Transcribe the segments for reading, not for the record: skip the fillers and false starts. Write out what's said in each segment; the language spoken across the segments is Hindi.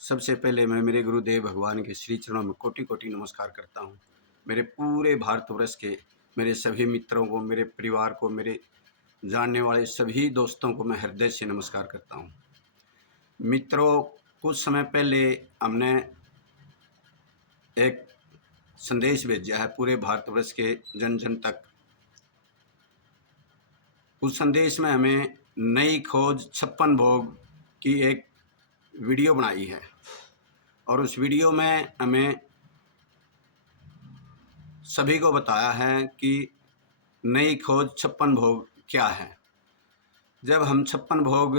सबसे पहले मैं मेरे गुरुदेव भगवान के श्री चरणों में कोटि कोटि नमस्कार करता हूँ। मेरे पूरे भारतवर्ष के मेरे सभी मित्रों को, मेरे परिवार को, मेरे जानने वाले सभी दोस्तों को मैं हृदय से नमस्कार करता हूँ। मित्रों, कुछ समय पहले हमने एक संदेश भेजा है पूरे भारतवर्ष के जन जन तक। उस संदेश में हमें नई खोज 56 भोग की एक वीडियो बनाई है और उस वीडियो में हमें सभी को बताया है कि नई खोज 56 भोग क्या है। जब हम 56 भोग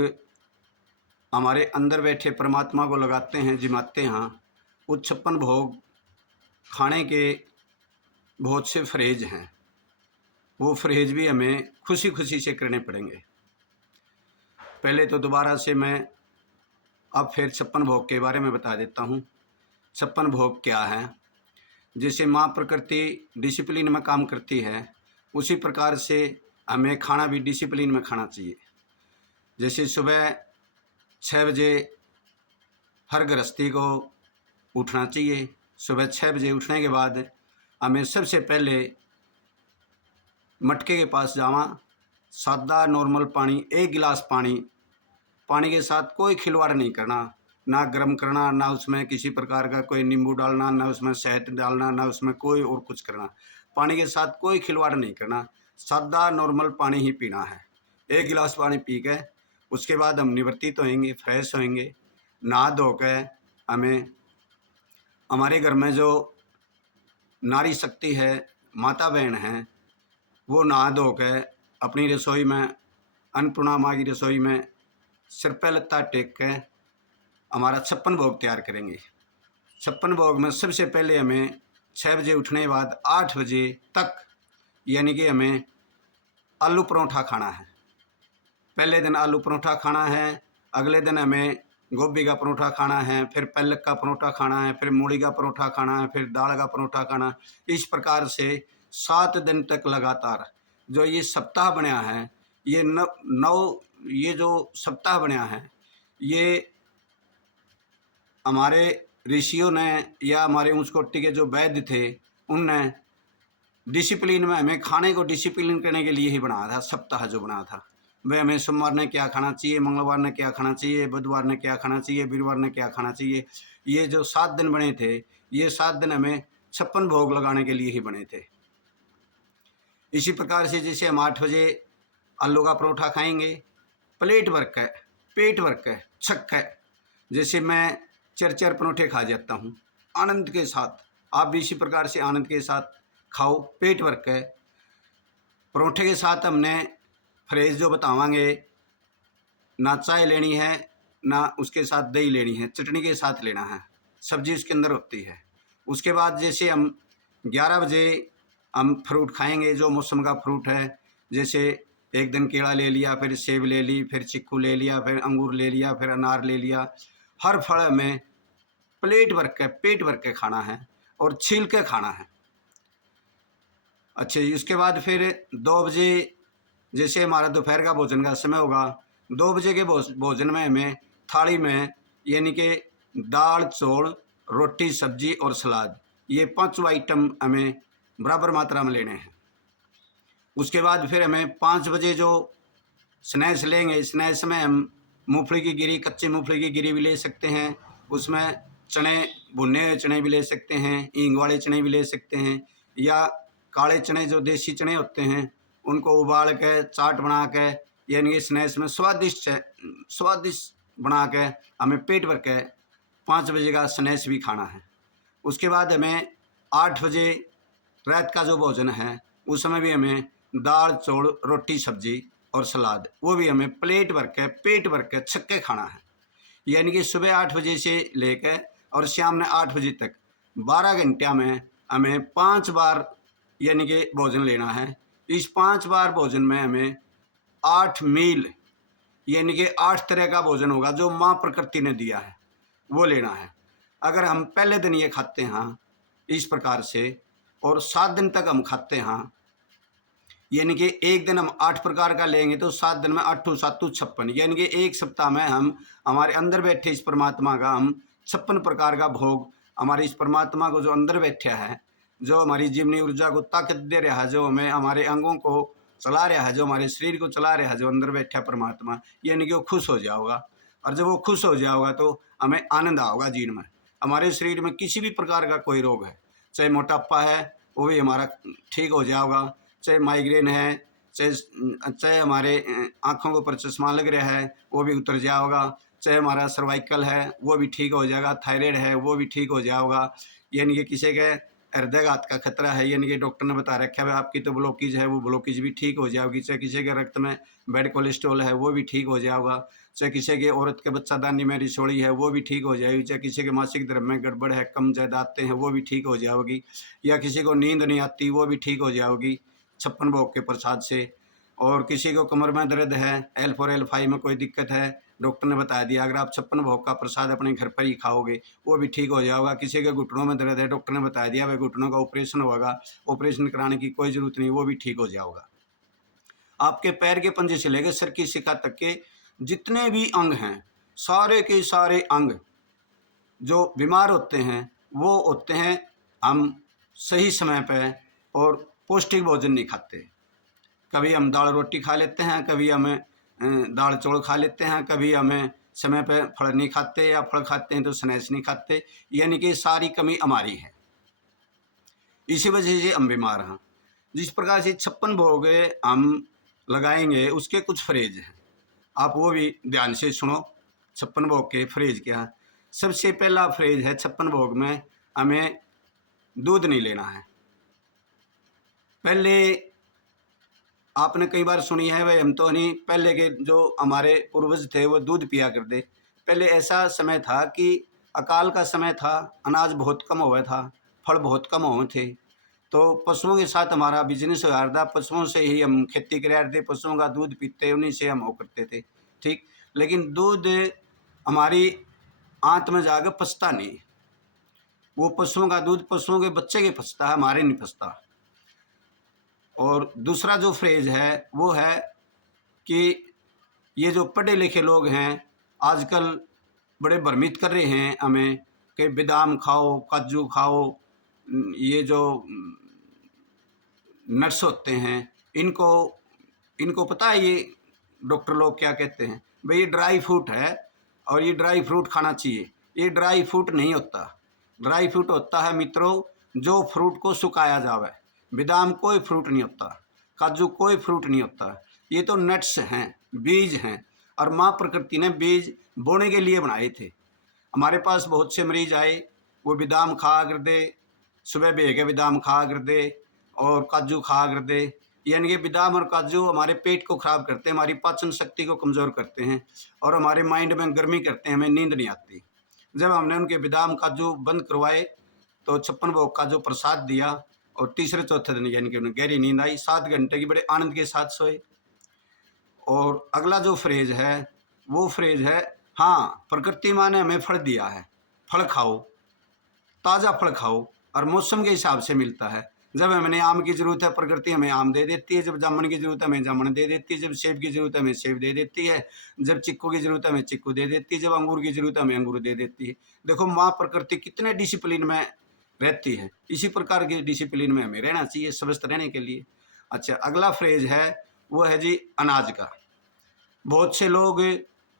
हमारे अंदर बैठे परमात्मा को लगाते हैं, जिमाते हैं, उस 56 भोग खाने के बहुत से फ्रेज हैं। वो फ्रेज भी हमें खुशी खुशी से करने पड़ेंगे। पहले तो दोबारा से मैं अब फिर 56 भोग के बारे में बता देता हूँ। 56 भोग क्या है? जैसे माँ प्रकृति डिसिप्लिन में काम करती है, उसी प्रकार से हमें खाना भी डिसिप्लिन में खाना चाहिए। जैसे सुबह 6 बजे हर गृहस्थी को उठना चाहिए। सुबह 6 बजे उठने के बाद हमें सबसे पहले मटके के पास जावा, सादा नॉर्मल पानी, 1 गिलास पानी के साथ कोई खिलवाड़ नहीं करना, ना गर्म करना, ना उसमें किसी प्रकार का कोई नींबू डालना, ना उसमें शहद डालना, ना उसमें कोई और कुछ करना। पानी के साथ कोई खिलवाड़ नहीं करना, सादा नॉर्मल पानी ही पीना है। 1 गिलास पानी पी के उसके बाद हम निवर्तित होएंगे, फ्रेश होएंगे। नहा धो के हमें हमारे घर में जो नारी शक्ति है, माता बहन है, वो नहा धो के अपनी रसोई में, अन्नपूर्णा माँ की रसोई में सिर पे लत्ता टेक के हमारा 56 भोग तैयार करेंगे। 56 भोग में सबसे पहले हमें 6 बजे उठने के बाद 8 बजे तक यानी कि हमें आलू परोठा खाना है। पहले दिन आलू परोठा खाना है, अगले दिन हमें गोभी का परोठा खाना है, फिर पालक का परोठा खाना है, फिर मूली का परोठा खाना है, फिर दाल का परोठा खाना। इस प्रकार से 7 दिन तक लगातार जो ये सप्ताह बनया है, ये ये जो सप्ताह बनया है, ये हमारे ऋषियों ने या हमारे उच्च कोटि के जो वैद्य थे, उनने डिसिप्लिन में हमें खाने को डिसिप्लिन करने के लिए ही बनाया था। सप्ताह जो बना था वह हमें सोमवार ने क्या खाना चाहिए, मंगलवार ने क्या खाना चाहिए, बुधवार ने क्या खाना चाहिए, वीरवार ने क्या खाना चाहिए। ये जो 7 दिन बने थे, ये 7 दिन हमें 56 भोग लगाने के लिए ही बने थे। इसी प्रकार से जैसे हम 8 बजे आलू का परोठा खाएंगे, प्लेट भर के, पेट भर के, छक्के, जैसे मैं 4 परोठे खा जाता हूँ आनंद के साथ, आप भी इसी प्रकार से आनंद के साथ खाओ पेट भर के। परोठे के साथ हमने फ्रेज जो बतावांगे, ना चाय लेनी है, ना उसके साथ दही लेनी है, चटनी के साथ लेना है, सब्जी उसके अंदर होती है। उसके बाद जैसे हम 11 बजे हम फ्रूट खाएंगे, जो मौसम का फ्रूट है। जैसे एक दिन केला ले लिया, फिर सेब ले ली, फिर चिक्कू ले लिया, फिर अंगूर ले लिया, फिर अनार ले लिया। हर फल में प्लेट भर के, पेट भर के खाना है और छील के खाना है। अच्छा, उसके बाद फिर 2 बजे जैसे हमारा दोपहर का भोजन का समय होगा, 2 बजे के भोजन में हमें थाली में यानी कि दाल, चौल, रोटी, सब्जी और सलाद, ये 5 आइटम हमें बराबर मात्रा में लेने हैं। उसके बाद फिर हमें 5 बजे जो स्नैक्स लेंगे, स्नैक्स में हम मूंगफली की गिरी, कच्ची मूंगफली की गिरी भी ले सकते हैं, उसमें चने, भुने हुए चने भी ले सकते हैं, हींग वाले चने भी ले सकते हैं, या काले चने जो देसी चने होते हैं उनको उबाल के चाट बना के यानी कि स्नैक्स में स्वादिष्ट बना के हमें पेट भर के 5 बजे का स्नैक्स भी खाना है। उसके बाद हमें 8 बजे रात का जो भोजन है, उस समय भी हमें दाल, चौल, रोटी, सब्जी और सलाद, वो भी हमें प्लेट भर के, पेट भर के, छक्के खाना है। यानी कि सुबह 8 बजे से लेकर और शाम में 8 बजे तक 12 घंटे में हमें 5 बार यानी कि भोजन लेना है। इस 5 बार भोजन में हमें 8 मील यानी कि 8 तरह का भोजन होगा जो माँ प्रकृति ने दिया है, वो लेना है। अगर हम पहले दिन ये खाते हैं इस प्रकार से और 7 दिन तक हम खाते हैं, यानी कि एक दिन हम 8 प्रकार का लेंगे तो 7 दिन में 8 7 56, यानी कि एक सप्ताह में हम हमारे अंदर बैठे इस परमात्मा का हम 56 प्रकार का भोग हमारे इस परमात्मा को जो अंदर बैठा है, जो हमारी जीवनी ऊर्जा को ताकत दे रहा है, जो हमें हमारे अंगों को चला रहा है, जो हमारे शरीर को चला रहा है, जो अंदर बैठा परमात्मा, यानी कि वो खुश हो जाओगा। और जब वो खुश हो जाओगा तो हमें आनंद आओगा जीवन में। हमारे शरीर में किसी भी प्रकार का कोई रोग है, चाहे मोटापा है वो भी हमारा ठीक हो जाएगा, चाहे माइग्रेन है, चाहे हमारे आँखों के ऊपर चश्मा लग रहा है वो भी उतर जाएगा, चाहे हमारा सर्वाइकल है वो भी ठीक हो जाएगा, थायराइड है वो भी ठीक हो जाएगा, यानी कि किसी के हृदयघात का खतरा है, यानी कि डॉक्टर ने बता रखा है आपकी तो ब्लॉकेज है, वो ब्लॉकेज भी ठीक हो जाएगी, चाहे किसी के रक्त में बैड कोलेस्ट्रॉल है वो भी ठीक हो जाएगा, चाहे किसी की औरत के बच्चादानी में रिसोड़ी है वो भी ठीक हो जाएगी, चाहे किसी के मासिक धर्म में गड़बड़ है, कम जायदादतें हैं वो भी ठीक हो जाएगी, या किसी को नींद नहीं आती वो भी ठीक हो जाएगी 56 भोग के प्रसाद से। और किसी को कमर में दर्द है, L4 L5 में कोई दिक्कत है, डॉक्टर ने बता दिया अगर आप 56 भोग का प्रसाद अपने घर पर ही खाओगे वो भी ठीक हो जाएगा। किसी के घुटनों में दर्द है, डॉक्टर ने बता दिया भाई घुटनों का ऑपरेशन होगा, ऑपरेशन कराने की कोई ज़रूरत नहीं, वो भी ठीक हो जाएगा। आपके पैर के पंजे से लेकर सर की शिखा तक के जितने भी अंग हैं, सारे के सारे अंग जो बीमार होते हैं वो होते हैं हम सही समय पे और पौष्टिक भोजन नहीं खाते। कभी हम दाल रोटी खा लेते हैं, कभी हमें दाल चौल खा लेते हैं, कभी हमें समय पे फल नहीं खाते, या फल खाते हैं तो स्नैक्स नहीं खाते, यानी कि सारी कमी हमारी है, इसी वजह से हम बीमार हैं। जिस प्रकार से 56 भोग हम लगाएंगे उसके कुछ फ्रेज हैं, आप वो भी ध्यान से सुनो। 56 भोग के फ्रेज क्या है? सबसे पहला फ्रेज है 56 भोग में हमें दूध नहीं लेना है। पहले आपने कई बार सुनी है भाई हम तो नहीं, पहले के जो हमारे पूर्वज थे वो दूध पिया करते। पहले ऐसा समय था कि अकाल का समय था, अनाज बहुत कम हुआ था, फल बहुत कम हुए थे, तो पशुओं के साथ हमारा बिजनेस हो रहा था, पशुओं से ही हम खेती कर रहे थे, पशुओं का दूध पीते, उन्हीं से हम वो करते थे, ठीक। लेकिन दूध हमारी आंत में जाकर पचता नहीं, वो पशुओं का दूध पशुओं के बच्चे के पचता है, हमारे नहीं पचता। और दूसरा जो फ्रेज है वो है कि ये जो पढ़े लिखे लोग हैं आजकल बड़े भ्रमित कर रहे हैं हमें कि बादाम खाओ, काजू खाओ, ये जो नट्स होते हैं इनको पता है ये डॉक्टर लोग क्या कहते हैं, भाई ये ड्राई फ्रूट है और ये ड्राई फ्रूट खाना चाहिए। ये ड्राई फ्रूट नहीं होता, ड्राई फ्रूट होता है मित्रों जो फ्रूट को सुखाया जावे। बादाम कोई फ्रूट नहीं होता, काजू कोई फ्रूट नहीं होता, ये तो नट्स हैं, बीज हैं, और माँ प्रकृति ने बीज बोने के लिए बनाए थे। हमारे पास बहुत से मरीज आए, वो बादाम खा कर दे, सुबह बह के बादाम खा कर दे और काजू खा कर दे, यानी कि बादाम और काजू हमारे पेट को खराब करते हैं, हमारी पाचन शक्ति को कमज़ोर करते हैं और हमारे माइंड में गर्मी करते हैं, हमें नींद नहीं आती। जब हमने उनके बादाम काजू बंद करवाए तो 56 भोग का जो प्रसाद दिया और तीसरे चौथे दिन यानी कि उन्हें गहरी नींद आई, 7 घंटे की बड़े आनंद के साथ सोए। और अगला जो फ्रेज है वो फ्रेज है, हाँ प्रकृति माँ ने हमें फल दिया है, फल खाओ, ताज़ा फल खाओ, और मौसम के हिसाब से मिलता है। जब हमें आम की ज़रूरत है प्रकृति हमें आम दे देती है, जब जामुन की ज़रूरत है हमें जामुन दे देती है, जब सेब की ज़रूरत है हमें सेब दे देती है, जब चिक्कू की ज़रूरत है हमें चिक्कू दे देती है, जब अंगूर की ज़रूरत है हमें अंगूर दे देती है। देखो माँ प्रकृति कितने डिसिप्लिन में रहती है, इसी प्रकार के डिसिप्लिन में हमें रहना चाहिए स्वस्थ रहने के लिए। अच्छा, अगला फ्रेज है वो है जी अनाज का। बहुत से लोग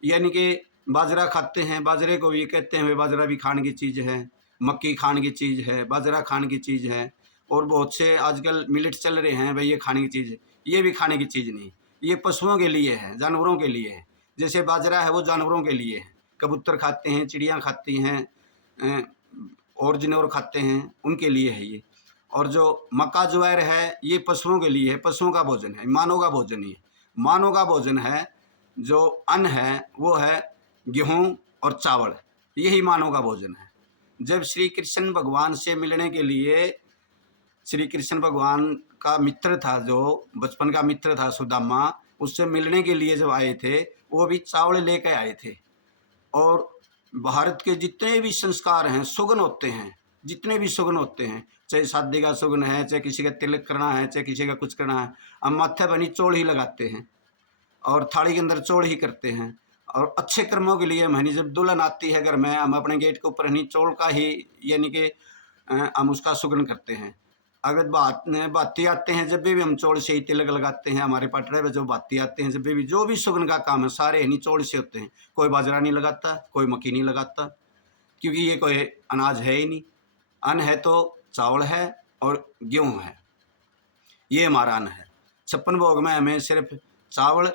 यानी कि बाजरा खाते हैं, बाजरे को भी कहते हैं बाजरा भी खाने की चीज़ है, मक्की खाने की चीज़ है, बाजरा खाने की चीज़ है, और बहुत से आजकल मिलेट चल रहे हैं भाई ये खाने की चीज़ है, ये भी खाने की चीज़ नहीं, ये पशुओं के लिए है, जानवरों के लिए है। जैसे बाजरा है वो जानवरों के लिए है, कबूतर खाते हैं, चिड़ियाँ खाती हैं और जानवर खाते हैं, उनके लिए है ये। और जो मक्का ज्वार है ये पशुओं के लिए है, पशुओं का भोजन है, मानव का भोजन नहीं है। मानव का भोजन है जो अन्न है वो है गेहूँ और चावल, यही मानव का भोजन है। जब श्री कृष्ण भगवान से मिलने के लिए श्री कृष्ण भगवान का मित्र था, जो बचपन का मित्र था सुदामा, उससे मिलने के लिए जब आए थे वो भी चावल लेकर आए थे। और भारत के जितने भी संस्कार हैं, सुगन होते हैं, जितने भी सुगन होते हैं, चाहे शादी का सुगन है, चाहे किसी का तिलक करना है, चाहे किसी का कुछ करना है, हम माथे बनी चौड़ ही लगाते हैं और थाली के अंदर चौड़ ही करते हैं। और अच्छे कर्मों के लिए मैंने जब दुल्हन आती है घर में, हम अपने गेट के ऊपर नहीं चौल का ही यानी कि हम उसका सुगन करते हैं। अगर बाती आते हैं, जब भी हम चौल से ही तिलक लगाते हैं। हमारे पटरे में जो बाती आते हैं, जब भी जो भी सुगन का काम है सारे नहीं चौल से होते हैं। कोई बाजरा नहीं लगाता, कोई मक्की नहीं लगाता, क्योंकि ये कोई अनाज है ही नहीं। अन्न है तो चावल है और गेहूँ है, ये हमारा अन्न है। 56 भोग में हमें सिर्फ चावल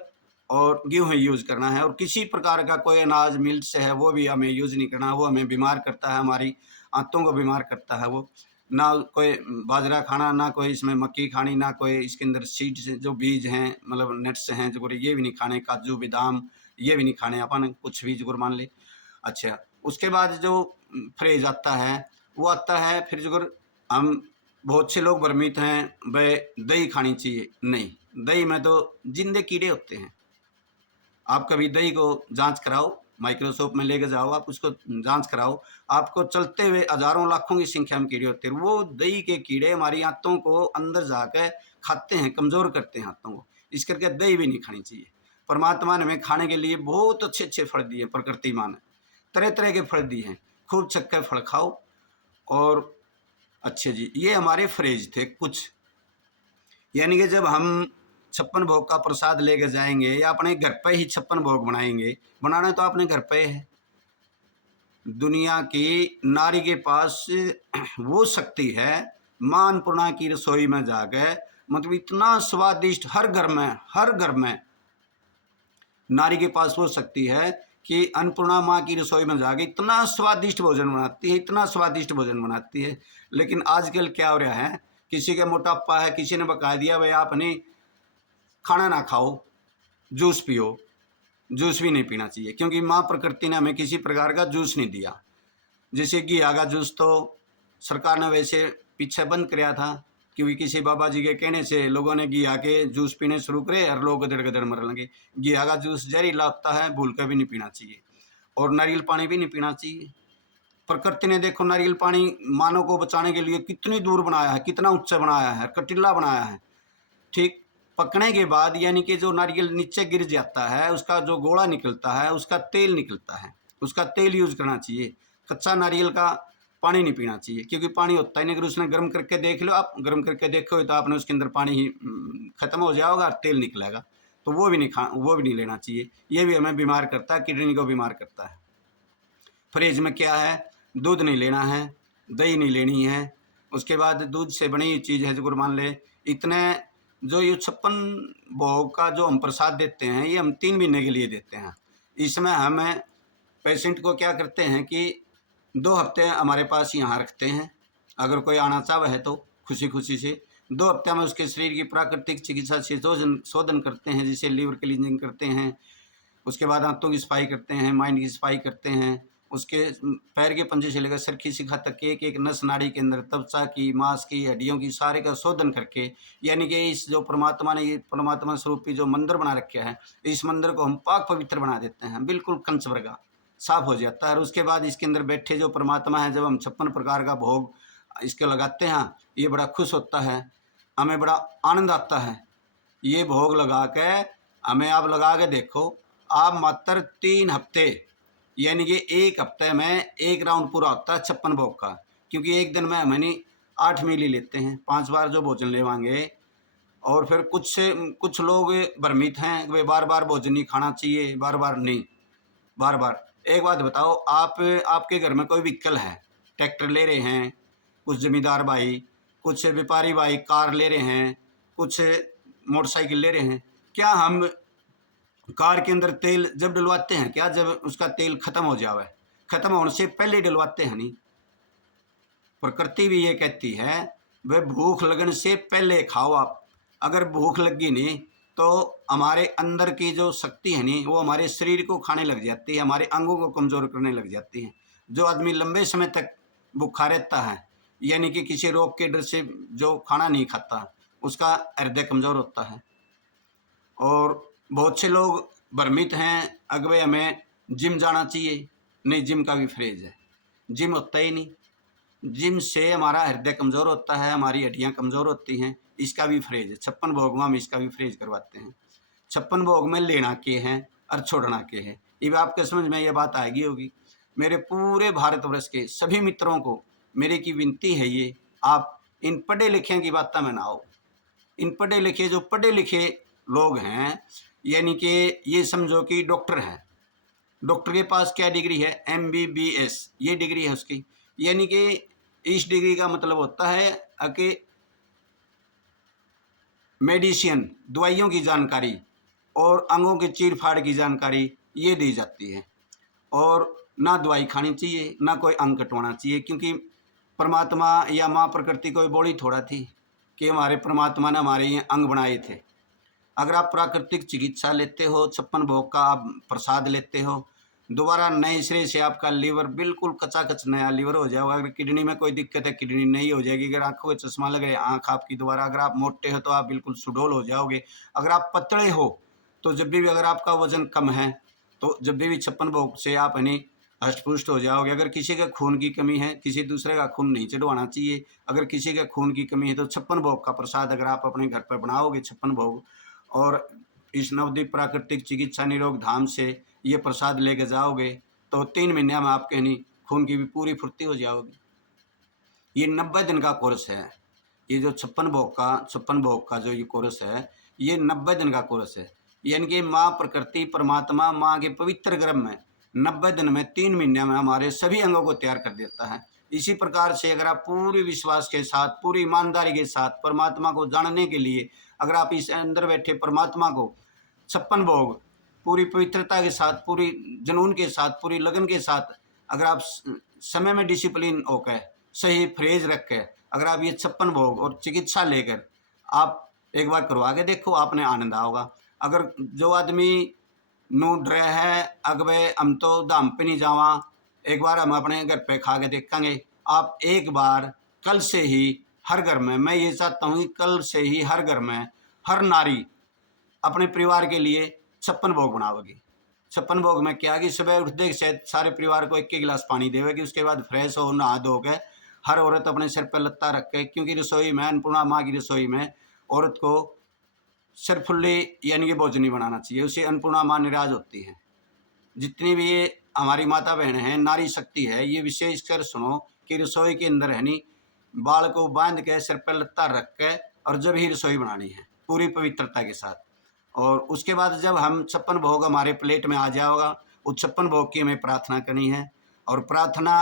और गेहूँ यूज़ करना है, और किसी प्रकार का कोई अनाज मिल्स है वो भी हमें यूज़ नहीं करना। वो हमें बीमार करता है, हमारी आंतों को बीमार करता है। वो ना कोई बाजरा खाना, ना कोई इसमें मक्की खानी, ना कोई इसके अंदर सीड्स जो बीज हैं, मतलब नट्स हैं जो ये भी नहीं खाने, काजू बादाम ये भी नहीं खाने अपन, कुछ भी जो मान ले। अच्छा, उसके बाद जो फ्रेज आता है वो आता है फिर जो हम बहुत से लोग भ्रमित हैं भाई दही खानी चाहिए। नहीं, दही में तो जिंदे कीड़े होते हैं। आप कभी दही को जांच कराओ, माइक्रोस्कोप में लेके जाओ, आप उसको जांच कराओ, आपको चलते हुए हजारों लाखों की संख्या में कीड़े होते हैं। वो दही के कीड़े हमारी आंतों को अंदर जाकर खाते हैं, कमजोर करते हैं आंतों को। इस करके दही भी नहीं खानी चाहिए। परमात्मा ने हमें खाने के लिए बहुत अच्छे अच्छे फल दिए, प्रकृति माँ ने तरह तरह के फल दिए हैं। खूब चक्कर फल खाओ। और अच्छे जी, ये हमारे फ्रेज थे कुछ, यानी कि जब हम 56 भोग का प्रसाद लेके जाएंगे या अपने घर पे ही 56 भोग बनाएंगे, बनाना तो अपने घर पे है। दुनिया की नारी के पास वो शक्ति है, मां अन्नपूर्णा की रसोई में जाके, मतलब इतना स्वादिष्ट हर घर में नारी के पास वो शक्ति है कि अन्नपूर्णा माँ की रसोई में जाके इतना स्वादिष्ट भोजन बनाती है, इतना स्वादिष्ट भोजन बनाती है। लेकिन आजकल क्या हो रहा है, किसी का मोटापा है, किसी ने बता दिया भाई आप नहीं खाना ना खाओ, जूस पियो। जूस भी नहीं पीना चाहिए, क्योंकि माँ प्रकृति ने हमें किसी प्रकार का जूस नहीं दिया। जैसे कि आगा जूस तो सरकार ने वैसे पीछे बंद कराया था, क्योंकि किसी बाबा जी के कहने से लोगों ने घी आके जूस पीने शुरू करे और लोग गदड़ गदड़ मरने लगे। घी आगा जूस जहरीला होता है, भूल कर भी नहीं पीना चाहिए। और नारियल पानी भी नहीं पीना चाहिए। प्रकृति ने देखो नारियल पानी मानव को बचाने के लिए कितनी दूर बनाया है, कितना ऊंचा बनाया है, कटीला बनाया है। ठीक पकने के बाद यानी कि जो नारियल नीचे गिर जाता है, उसका जो गोला निकलता है, उसका तेल निकलता है, उसका तेल यूज करना चाहिए। कच्चा नारियल का पानी नहीं पीना चाहिए, क्योंकि पानी होता ही नहीं। अगर उसने गर्म करके देख लो, आप गर्म करके देखो तो आपने उसके अंदर पानी ही खत्म हो जाएगा और तेल निकलेगा। तो वो भी नहीं लेना चाहिए। ये भी हमें बीमार करता है, किडनी को बीमार करता है। फ्रिज में क्या है, दूध नहीं लेना है, दही नहीं लेनी है। उसके बाद दूध से बनी हुई चीज़ है जो मान ले इतने जो ये 56 भोग का जो हम प्रसाद देते हैं, ये हम 3 महीने के लिए देते हैं। इसमें हमें पेशेंट को क्या करते हैं कि 2 हफ्ते हमारे पास यहाँ रखते हैं। अगर कोई आना चाहे है तो खुशी खुशी से 2 हफ्ते में उसके शरीर की प्राकृतिक चिकित्सा से शोधन करते हैं, जैसे लीवर क्लीनिंग करते हैं, उसके बाद आंतों की सफाई करते हैं, माइंड की सफाई करते हैं। उसके पैर के पंजे से लेकर सर की शिखा तक एक एक नस नाड़ी के अंदर त्वचा की, मांस की, हड्डियों की सारे का शोधन करके, यानी कि इस जो परमात्मा ने ये परमात्मा स्वरूपी जो मंदिर बना रखा है, इस मंदिर को हम पाक पवित्र बना देते हैं, बिल्कुल कंच वर्गा साफ हो जाता है। और उसके बाद इसके अंदर बैठे जो परमात्मा है, जब हम 56 प्रकार का भोग इसके लगाते हैं, ये बड़ा खुश होता है, हमें बड़ा आनंद आता है। ये भोग लगा के हमें आप लगा के देखो, आप मात्र 3 हफ्ते यानी कि 1 हफ्ते में 1 राउंड पूरा होता है 56 भोग का। क्योंकि एक दिन में हमने 8 मील लेते हैं, 5 बार जो भोजन लेवाएंगे। और फिर कुछ लोग भ्रमित हैं, वे बार बार भोजन नहीं खाना चाहिए, बार बार नहीं, बार बार। एक बात बताओ, आपके घर में कोई व्हीकल है, ट्रैक्टर ले रहे हैं, कुछ जमींदार भाई, कुछ व्यापारी भाई कार ले रहे हैं, कुछ मोटरसाइकिल ले रहे हैं, क्या हम कार के अंदर तेल जब डलवाते हैं, क्या जब उसका तेल खत्म हो जावे, खत्म होने से पहले डलवाते हैं? नहीं। प्रकृति भी ये कहती है वह भूख लगने से पहले खाओ आप। अगर भूख लगी नहीं तो हमारे अंदर की जो शक्ति है नहीं, वो हमारे शरीर को खाने लग जाती है, हमारे अंगों को कमजोर करने लग जाती है। जो आदमी लंबे समय तक भूखा रहता है, यानी कि किसी रोग के डर से जो खाना नहीं खाता, उसका हृदय कमजोर होता है। और बहुत से लोग भ्रमित हैं, अगवे हमें जिम जाना चाहिए। नहीं, जिम का भी फ्रेज है, जिम होता ही नहीं। जिम से हमारा हृदय कमज़ोर होता है, हमारी हड्डियाँ कमज़ोर होती हैं। इसका भी फ्रेज है, 56 भोग में हम इसका भी फ्रेज करवाते हैं। 56 भोग में लेना के हैं और छोड़ना के है, ये आपके समझ में ये बात आएगी होगी। मेरे पूरे भारतवर्ष के सभी मित्रों को मेरे की विनती है ये, आप इन पढ़े लिखे की बात में ना आओ। इन पढ़े लिखे जो पढ़े लिखे लोग हैं, यानी कि ये समझो कि डॉक्टर हैं, डॉक्टर के पास क्या डिग्री है, MBBS ये डिग्री है उसकी। यानी कि इस डिग्री का मतलब होता है कि मेडिसिन दवाइयों की जानकारी और अंगों के चीर फाड़ की जानकारी ये दी जाती है। और ना दवाई खानी चाहिए, ना कोई अंग कटवाना चाहिए, क्योंकि परमात्मा या माँ प्रकृति कोई बोली थोड़ा थी कि हमारे परमात्मा ने हमारे ये अंग बनाए थे। अगर आप प्राकृतिक चिकित्सा लेते हो, 56 भोग का आप प्रसाद लेते हो, दोबारा नए सिरे से आपका लीवर बिल्कुल कचाकच नया लीवर हो जाएगा। अगर किडनी में कोई दिक्कत है, किडनी नहीं हो जाएगी। अगर आंखों में चश्मा लग रहा है, आंख आपकी दोबारा, अगर आप मोटे हो तो आप बिल्कुल सुडौल हो जाओगे। अगर आप पतले हो तो जब भी अगर आपका वजन कम है तो जब भी 56 भोग से आप यानी हष्टपुष्ट हो जाओगे। अगर किसी के खून की कमी है, किसी दूसरे का खून नहीं चढ़वाना चाहिए। अगर किसी के खून की कमी है तो 56 भोग का प्रसाद अगर आप अपने घर पर बनाओगे 56 भोग, और इस नवदीप प्राकृतिक चिकित्सा निरोग धाम से ये प्रसाद लेके जाओगे तो 3 महीने में आपके नहीं खून की भी पूरी फुर्ती हो जाओगी। ये 90 दिन का कोर्स है। ये जो 56 भोग का जो ये कोर्स है, ये 90 दिन का कोर्स है। यानी कि माँ प्रकृति परमात्मा माँ के पवित्र गर्भ में 90 दिन में 3 महीने में हमारे सभी अंगों को तैयार कर देता है। इसी प्रकार से अगर आप पूरे विश्वास के साथ, पूरी ईमानदारी के साथ परमात्मा को जानने के लिए, अगर आप इस अंदर बैठे परमात्मा को 56 भोग पूरी पवित्रता के साथ, पूरी जुनून के साथ, पूरी लगन के साथ, अगर आप समय में डिसिप्लिन होकर सही फ्रेज रख के अगर आप ये 56 भोग और चिकित्सा लेकर आप एक बार करवा के देखो, आपने आनंद आओगा। अगर जो आदमी नू डरे है अगवे हम तो धाम पे नहीं जावा, एक बार हम अपने घर पे खा के देखेंगे। आप एक बार कल से ही हर घर में, मैं ये चाहता हूँ कि कल से ही हर घर में हर नारी अपने परिवार के लिए 56 भोग बनाओगी। 56 भोग में क्या कि सुबह उठते से सारे परिवार को 1 गिलास पानी देवेगी। उसके बाद फ्रेश हो, नहा धो के हर औरत अपने सिर पर लत्ता रख के, क्योंकि रसोई में अन्नपूर्णा माँ की रसोई में औरत को सिरफुल्ली यानी कि भोजन नहीं बनाना चाहिए, उसे अन्नपूर्णा माँ निराज होती है। जितनी भी ये हमारी माता बहन हैं, नारी शक्ति है, ये विशेष कर सुनो कि रसोई के अंदर है नहीं बाल को बांध के सिर पर लत्ता रख के और जब ही रसोई बनानी है पूरी पवित्रता के साथ। और उसके बाद जब हम 56 भोग हमारे प्लेट में आ जाएगा, उस 56 भोग की हमें प्रार्थना करनी है। और प्रार्थना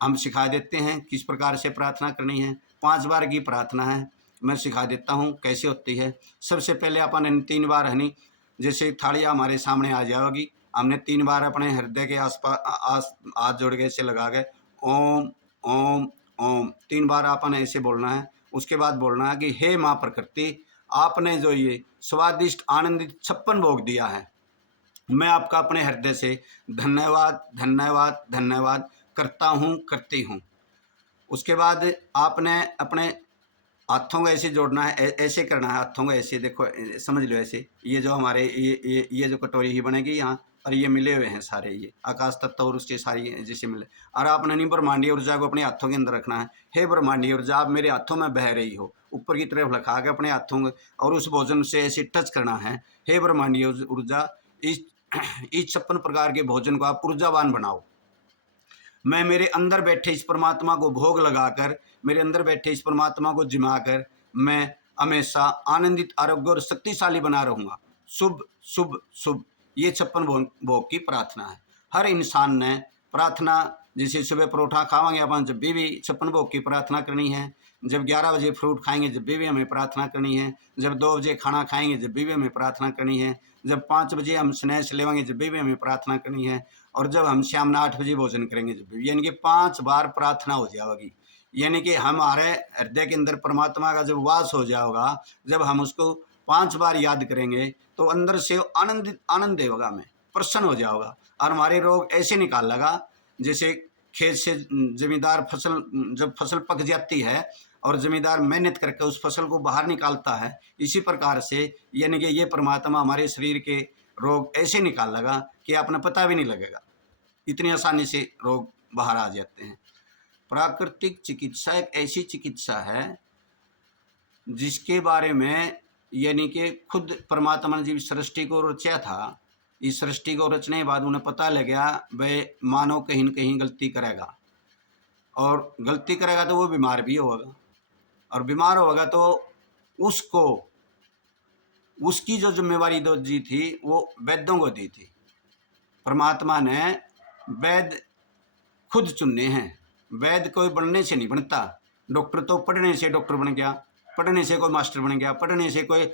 हम सिखा देते हैं किस प्रकार से प्रार्थना करनी है। 5 बार की प्रार्थना है, मैं सिखा देता हूँ कैसे होती है। सबसे पहले अपन 3 बार हनी जैसे थालियाँ हमारे सामने आ जाएगी, हमने 3 बार अपने हृदय के आसपास हाथ जोड़ के ऐसे लगा के ओम ओम ओम 3 बार अपन ऐसे बोलना है। उसके बाद बोलना है कि हे माँ प्रकृति, आपने जो ये स्वादिष्ट आनंदित 56 भोग दिया है, मैं आपका अपने हृदय से धन्यवाद धन्यवाद धन्यवाद करता हूँ, करती हूँ। उसके बाद आपने अपने हाथों को ऐसे जोड़ना है, ऐसे करना है हाथों को ऐसे, देखो समझ लो ऐसे। ये जो हमारे ये जो कटोरी ही बनेगी यहाँ, और ये मिले हुए हैं सारे, ये आकाश तत्व और उसके सारी जैसे मिले। और आपने नहीं ब्रह्मांडीय ऊर्जा को अपने हाथों के अंदर रखना है। हे ब्रह्मांडीय ऊर्जा, आप मेरे हाथों में बह रही हो, ऊपर की तरफ लगा के अपने हाथों को, और उस भोजन से ऐसे टच करना है। हे ब्रह्मांडीय ऊर्जा, इस 56 प्रकार के भोजन को आप ऊर्जावान बनाओ। मैं मेरे अंदर बैठे इस परमात्मा को भोग लगाकर, मेरे अंदर बैठे इस परमात्मा को जिमाकर मैं हमेशा आनंदित, आरोग्य और शक्तिशाली बना रहूँगा। शुभ शुभ शुभ, ये 56 भोग की प्रार्थना है। हर इंसान ने प्रार्थना, जैसे सुबह परोठा खावांगे अपन जब भी 56 भोग की प्रार्थना करनी है। जब 11 बजे फ्रूट खाएंगे जब भी हमें प्रार्थना करनी है। जब 2 बजे खाना खाएंगे जब भी हमें प्रार्थना करनी है। जब 5 बजे हम स्नैक्स लेवांगे जब भी हमें प्रार्थना करनी है। और जब हम शाम में 8 बजे भोजन करेंगे जब भी, यानी कि 5 बार प्रार्थना हो जाएगी। यानी कि हमारे हृदय के अंदर परमात्मा का जब वास हो जाएगा, जब हम उसको 5 बार याद करेंगे तो अंदर से आनंद देगा, हमें प्रसन्न हो जाएगा। और हमारे रोग ऐसे निकाल लगा जैसे खेत से जमींदार फसल, जब फसल पक जाती है और जमींदार मेहनत करके उस फसल को बाहर निकालता है, इसी प्रकार से यानी कि ये परमात्मा हमारे शरीर के रोग ऐसे निकाल लगा कि आपने पता भी नहीं लगेगा, इतनी आसानी से रोग बाहर आ जाते हैं। प्राकृतिक चिकित्सा एक ऐसी चिकित्सा है जिसके बारे में यानी कि खुद परमात्मा ने जीव सृष्टि को रचा था, इस सृष्टि को रचने के बाद उन्हें पता लग गया भाई मानव कहीं न कहीं गलती करेगा, और गलती करेगा तो वो बीमार भी होगा, और बीमार होगा तो उसको उसकी जो जिम्मेवारी दो दी थी वो वैद्यों को दी थी। परमात्मा ने वैद्य खुद चुनने हैं, वैद्य कोई बनने से नहीं बनता। डॉक्टर तो पढ़ने से डॉक्टर बन गया, पढ़ने से कोई मास्टर बन गया, पढ़ने से कोई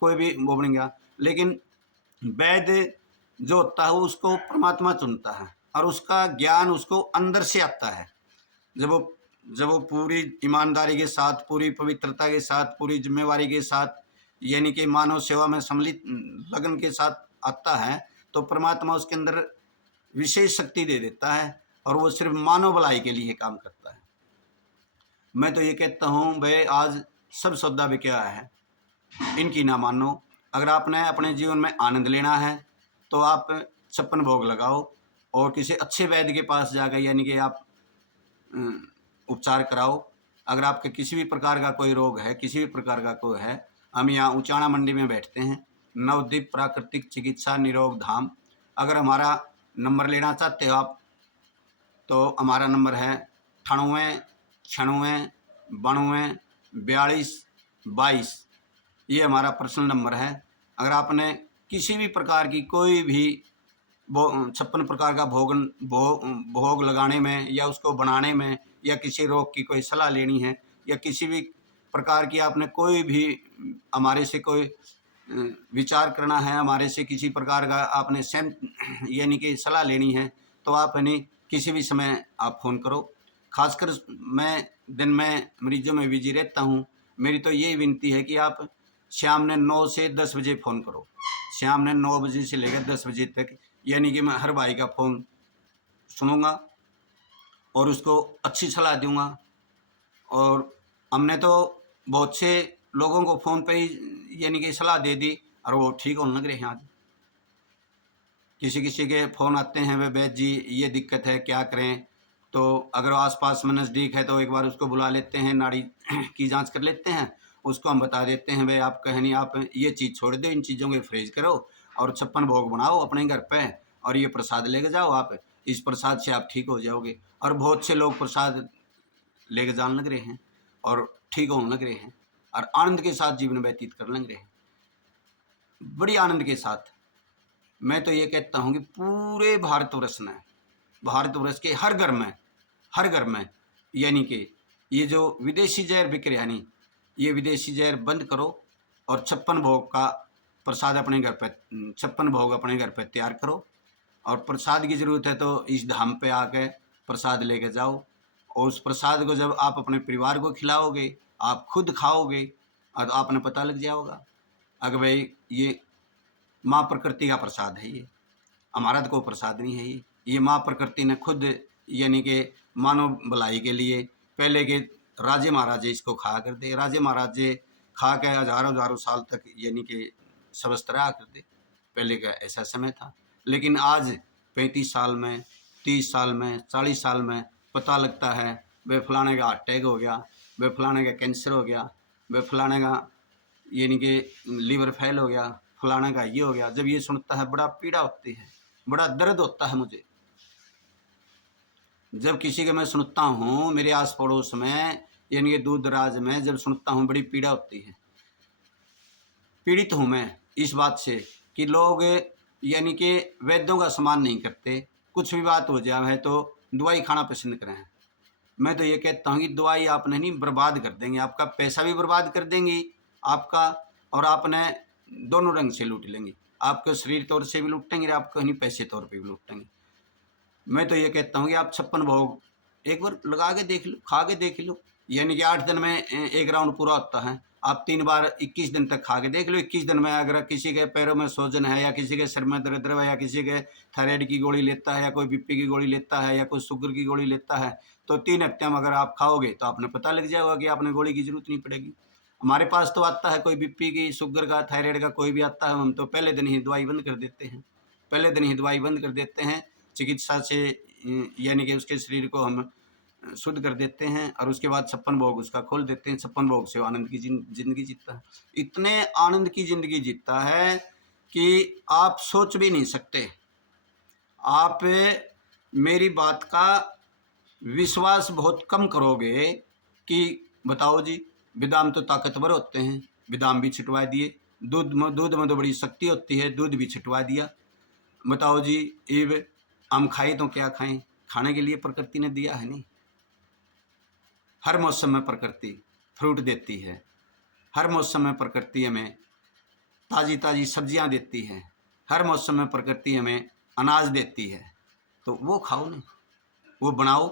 कोई भी वो बन गया, लेकिन वैद्य जो होता है उसको परमात्मा चुनता है, और उसका ज्ञान उसको अंदर से आता है। जब वो पूरी ईमानदारी के साथ, पूरी पवित्रता के साथ, पूरी जिम्मेवारी के साथ, यानी कि मानव सेवा में सम्मिलित लगन के साथ आता है, तो परमात्मा उसके अंदर विशेष शक्ति दे देता है, और वो सिर्फ मानव भलाई के लिए काम करता है। मैं तो ये कहता हूँ भाई आज सब सौदा बिका है, इनकी ना मानो। अगर आपने अपने जीवन में आनंद लेना है तो आप 56 भोग लगाओ, और किसी अच्छे वैद्य के पास जाकर यानी कि आप उपचार कराओ। अगर आपके किसी भी प्रकार का कोई रोग है, किसी भी प्रकार का कोई है, हम यहाँ उचाणा मंडी में बैठते हैं, नवद्वीप प्राकृतिक चिकित्सा निरोग धाम। अगर हमारा नंबर लेना चाहते हो आप तो हमारा नंबर है 98 96 92 42 22। ये हमारा पर्सनल नंबर है। अगर आपने किसी भी प्रकार की कोई भी 56 प्रकार का भोग लगाने में, या उसको बनाने में, या किसी रोग की कोई सलाह लेनी है, या किसी भी प्रकार की आपने कोई भी हमारे से कोई विचार करना है, हमारे से किसी प्रकार का आपने यानी कि सलाह लेनी है, तो आप यानी किसी भी समय आप फ़ोन करो। खासकर मैं दिन में मरीजों में बिजी रहता हूँ। मेरी तो यही विनती है कि आप शाम ने 9 से 10 बजे फ़ोन करो। शाम ने 9 बजे से लेकर 10 बजे तक, यानी कि मैं हर भाई का फ़ोन सुनूंगा और उसको अच्छी सलाह दूंगा। और हमने तो बहुत से लोगों को फ़ोन पे ही यानी कि सलाह दे दी, और वो ठीक होने लग रहे हैं आज। किसी के फ़ोन आते हैं, वे वैद्य जी ये दिक्कत है, क्या करें? तो अगर आसपास में नज़दीक है तो एक बार उसको बुला लेते हैं, नाड़ी की जांच कर लेते हैं, उसको हम बता देते हैं भाई आप कहीं नहीं, आप ये चीज़ छोड़ दो, इन चीज़ों को फ्रेज करो और 56 भोग बनाओ अपने घर पे, और ये प्रसाद लेके जाओ, आप इस प्रसाद से आप ठीक हो जाओगे। और बहुत से लोग प्रसाद लेके जाने लग रहे हैं और ठीक होने लग रहे हैं, और आनंद के साथ जीवन व्यतीत करने लग रहे हैं, बड़ी आनंद के साथ। मैं तो ये कहता हूँ कि पूरे भारतवर्ष के हर घर में यानी कि ये जो विदेशी जहर बिक रहा है नहीं, ये विदेशी जहर बंद करो, और 56 भोग का प्रसाद अपने घर पे 56 भोग अपने घर पे तैयार करो। और प्रसाद की ज़रूरत है तो इस धाम पे आके प्रसाद लेके जाओ, और उस प्रसाद को जब आप अपने परिवार को खिलाओगे, आप खुद खाओगे, और आपने पता लग जाओगा अगर भाई ये माँ प्रकृति का प्रसाद है, ये हमारा तो कोई प्रसाद नहीं है। ये माँ प्रकृति ने खुद यानी कि मानव भलाई के लिए पहले के राजे महाराजे इसको खा करते, राजे महाराजे खा के हजारों हजारों साल तक यानी कि स्वस्थ रहा करते। पहले का ऐसा समय था। लेकिन आज 35 साल में, 30 साल में, 40 साल में पता लगता है वे फलाने का अटैक हो गया, वे फलाने का कैंसर हो गया, वे फलाने का यानी कि लीवर फेल हो गया, फलाना का ये हो गया। जब ये सुनता है बड़ा पीड़ा होती है, बड़ा दर्द होता है मुझे। जब किसी के मैं सुनता हूँ मेरे आस पड़ोस में यानी कि दूर दराज में जब सुनता हूँ, बड़ी पीड़ा होती है। पीड़ित हूँ मैं इस बात से कि लोग यानी कि वैद्यों का सम्मान नहीं करते, कुछ भी बात हो जाए तो दवाई खाना पसंद करें। मैं तो ये कहता हूँ कि दवाई आपने नहीं बर्बाद कर देंगे, आपका पैसा भी बर्बाद कर देंगी आपका, और आपने दोनों रंग से लूट लेंगे, आपके शरीर तौर से भी लूटेंगे, आपको नहीं पैसे तौर पे भी लूटेंगे। मैं तो ये कहता हूँ कि आप 56 भोग एक बार लगा के देख लो, खा के देख लो, यानी कि 8 दिन में एक राउंड पूरा होता है। आप 3 बार 21 दिन तक खा के देख लो। 21 दिन में अगर किसी के पैरों में सूजन है, या किसी के सिर में दर्द है, या किसी के थायराइड की गोली लेता है, या कोई बीपी की गोली लेता है, या कोई शुगर की गोली लेता है, तो 3 हफ्ते में अगर आप खाओगे तो आपने पता लग जाएगा कि आपने गोली की जरूरत नहीं पड़ेगी। हमारे पास तो आता है कोई बीपी की, शुगर का, थायराइड का कोई भी आता है, हम तो पहले दिन ही दवाई बंद कर देते हैं, पहले दिन ही दवाई बंद कर देते हैं। चिकित्सा से यानी कि उसके शरीर को हम शुद्ध कर देते हैं, और उसके बाद 56 भोग उसका खोल देते हैं। 56 भोग से आनंद की जिंदगी जीतता है, इतने आनंद की ज़िंदगी जीतता है कि आप सोच भी नहीं सकते। आप मेरी बात का विश्वास बहुत कम करोगे कि बताओ जी, बादाम तो ताकतवर होते हैं, बादाम भी छिटवा दिए, दूध में तो बड़ी शक्ति होती है, दूध भी छिटवा दिया। बताओ जी, इब हम खाए तो क्या खाएं, खाने के लिए प्रकृति ने दिया है नहीं। हर मौसम में प्रकृति फ्रूट देती है, हर मौसम में प्रकृति हमें ताज़ी ताज़ी सब्जियां देती है, हर मौसम में प्रकृति हमें अनाज देती है। तो वो खाओ ना, वो बनाओ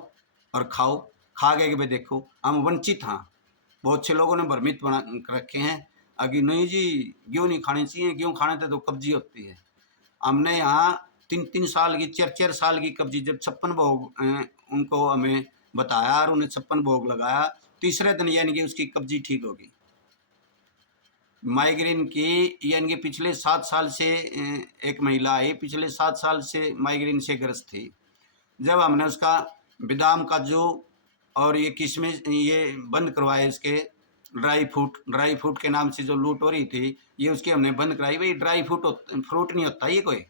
और खाओ। खा के भाई देखो, हम वंचित हाँ, बहुत से लोगों ने भ्रमित बना रखे हैं अभी नहीं जी गेहूँ नहीं खानी चाहिए, गेहूँ खाने से तो कब्जी होती है। हमने यहाँ 3-3 साल की 4-4 साल की कब्जी, जब 56 भोग उनको हमें बताया और उन्हें 56 भोग लगाया, तीसरे दिन यानी कि उसकी कब्जी ठीक होगी। माइग्रेन की यानी कि पिछले 7 साल से एक महिला आई, पिछले 7 साल से माइग्रेन से ग्रस्त थी। जब हमने उसका बादाम काजू और ये किशमिश ये बंद करवाए, इसके ड्राई फ्रूट के नाम से जो लूट हो रही थी, ये उसकी हमने बंद कराई। भाई ड्राई फ्रूट नहीं होता ये कोई,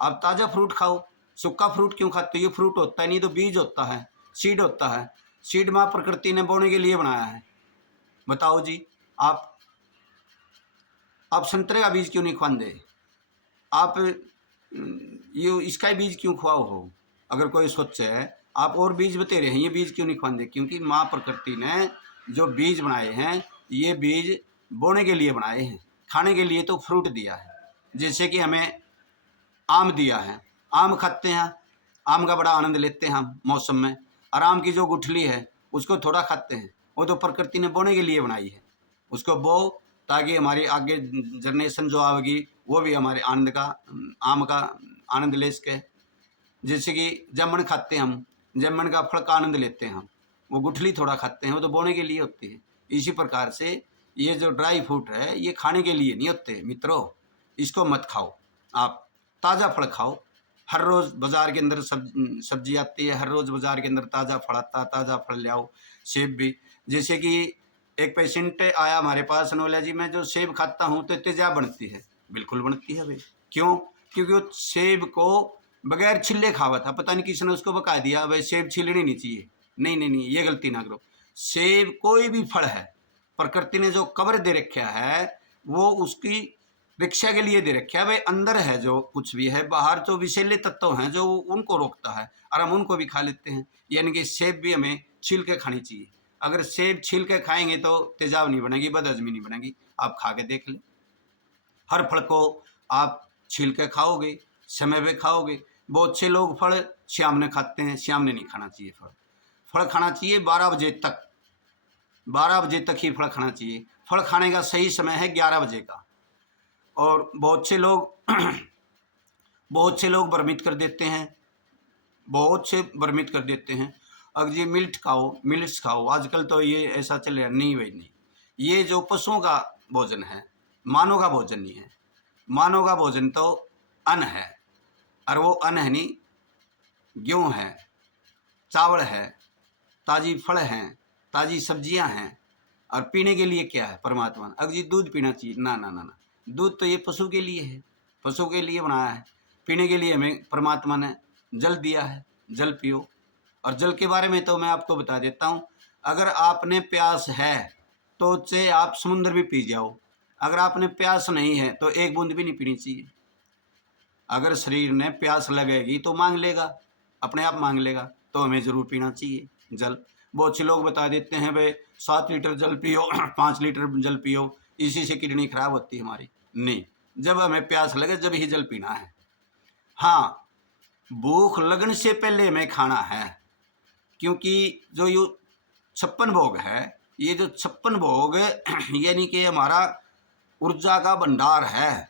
आप ताज़ा फ्रूट खाओ। सूखा फ्रूट क्यों खाते हो? ये फ्रूट होता है नहीं, तो बीज होता है, सीड होता है। सीड माँ प्रकृति ने बोने के लिए बनाया है। बताओ जी, आप संतरे का बीज क्यों नहीं खाते? आप ये इसका बीज क्यों खुआओ हो? अगर कोई सोचे आप और बीज बतेरे हैं, ये बीज क्यों नहीं खाते? क्योंकि माँ प्रकृति ने जो बीज बनाए हैं, ये बीज बोने के लिए बनाए हैं, खाने के लिए तो फ्रूट दिया है। जैसे कि हमें आम दिया है, आम खाते हैं, आम का बड़ा आनंद लेते हैं हम मौसम में। और आम की जो गुठली है उसको थोड़ा खाते हैं, वो तो प्रकृति ने बोने के लिए बनाई है। उसको बो ताकि हमारी आगे जनरेशन जो आएगी वो भी हमारे आनंद का आम का आनंद ले सके। जैसे कि जामुन खाते हैं हम, जामुन का फल का आनंद लेते हैं हम, वो गुठली थोड़ा खाते हैं, वो तो बोने के लिए होती है। इसी प्रकार से ये जो ड्राई फ्रूट है ये खाने के लिए नहीं होते मित्रों, इसको मत खाओ। आप ताज़ा फल खाओ। हर रोज़ बाज़ार के अंदर सब्जी आती है, हर रोज़ बाज़ार के अंदर ताज़ा फल आता है, ताज़ा फल ले आओ। सेब भी, जैसे कि एक पेशेंट आया हमारे पास, बोला जी मैं जो सेब खाता हूँ तो तेजाब बनती है। बिल्कुल बनती है भाई, क्यों? क्योंकि वो सेब को बगैर छिले खावा था, पता नहीं किसने उसको बका दिया भाई सेब छिलनी नहीं चाहिए। नहीं नहीं नहीं, ये गलती ना करो। सेब कोई भी फल है, प्रकृति ने जो कवर दे रखा है वो उसकी रक्षा के लिए दे रखा है भाई। अंदर है जो कुछ भी है, बाहर जो विषैले तत्व हैं जो उनको रोकता है, और हम उनको भी खा लेते हैं। यानी कि सेब भी हमें छील के खानी चाहिए। अगर सेब छील के खाएंगे तो तेजाब नहीं बनेगी, बदहजमी नहीं बनेगी। आप खा के देख लें, हर फल को आप छील के खाओगे, समय पे खाओगे। बहुत से लोग फल शाम ने खाते हैं, शाम ने नहीं खाना चाहिए। फल खाना चाहिए 12 बजे तक, 12 बजे तक ही फल खाना चाहिए। फल खाने का सही समय है 11 बजे का। और बहुत से लोग भ्रमित कर देते हैं, भ्रमित कर देते हैं। अगर ये मिल्ट्स खाओ, आजकल तो ये ऐसा चले नहीं भाई नहीं। ये जो पशुओं का भोजन है, मानव का भोजन नहीं है। मानव का भोजन तो अन्न है, और वो अन्न है नहीं, गेहूँ है, चावल है, ताज़ी फल हैं, ताज़ी सब्जियां हैं। और पीने के लिए क्या है? परमात्मा। अगर जी दूध पीना चाहिए, ना ना ना ना, दूध तो ये पशु के लिए है, पशु के लिए बनाया है। पीने के लिए हमें परमात्मा ने जल दिया है, जल पियो। और जल के बारे में तो मैं आपको बता देता हूँ, अगर आपने प्यास है तो उससे आप समुद्र भी पी जाओ। अगर आपने प्यास नहीं है तो एक बूंद भी नहीं पीनी चाहिए। अगर शरीर ने प्यास लगेगी तो मांग लेगा, अपने आप मांग लेगा, तो हमें ज़रूर पीना चाहिए जल। बहुत से लोग बता देते हैं भाई 7 लीटर जल पियो 5 लीटर जल पियो, इसी से किडनी खराब होती है हमारी। नहीं, जब हमें प्यास लगे जब ही जल पीना है। हाँ, भूख लगने से पहले हमें खाना है, क्योंकि जो ये 56 भोग है, ये जो 56 भोग यानी कि हमारा ऊर्जा का भंडार है।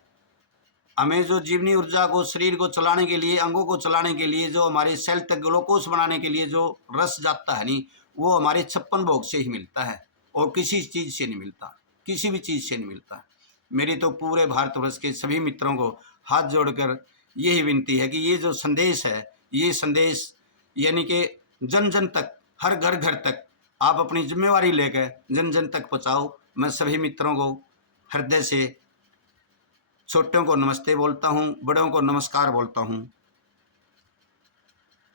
हमें जो जीवनी ऊर्जा को, शरीर को चलाने के लिए, अंगों को चलाने के लिए, जो हमारे सेल तक ग्लूकोज बनाने के लिए जो रस जाता है नहीं, वो हमारे 56 भोग से ही मिलता है, और किसी चीज़ से नहीं मिलता, किसी भी चीज़ से नहीं मिलता। मेरी तो पूरे भारतवर्ष के सभी मित्रों को हाथ जोड़कर यही विनती है कि ये जो संदेश है, ये संदेश यानी कि जन जन तक, हर घर घर तक आप अपनी जिम्मेवारी लेकर जन जन तक पहुँचाओ। मैं सभी मित्रों को हृदय से छोटों को नमस्ते बोलता हूँ, बड़ों को नमस्कार बोलता हूँ।